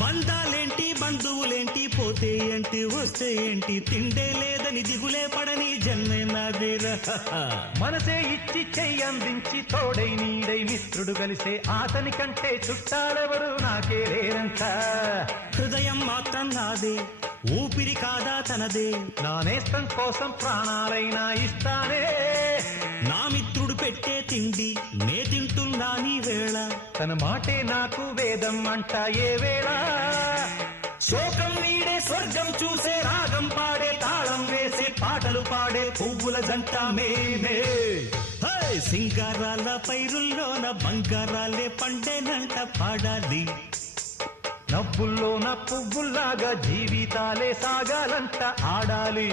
బంధాలేంటి బంధువులేంటి పోతే ఏంటి వస్తే ఏంటి తిండే లేదని దిగులే పడని జన్మే నాదేరా. మనసే ఇచ్చి చెయ్యి అందించి తోడై నీడై మిత్రుడు కలిసే అతని కంటే చుట్టాలెవరు నాకే లేరంట. హృదయం మాత్రం నాదే ఊపిరి కాదా తనదే, నా నేస్తం కోసం ప్రాణాలైనా ఇస్తానే. నా మిత్రుడు పెట్టే తిండి నే తింటున్నా నీ వేళ, తన మాటే నాకు వేదం అంట ఏ వేళ. శోకం వీడే స్వర్గం చూసే రాగం పాడే తాళం వేసే పాటలు పాడే పువ్వుల జంట మేమే. సింగారాల పైరుల్లోన బంగారాలే పండేనంట పాడాలి. నవ్వుల్లోన పువ్వుల్లాగా జీవితాలే సాగాలంట ఆడాలి.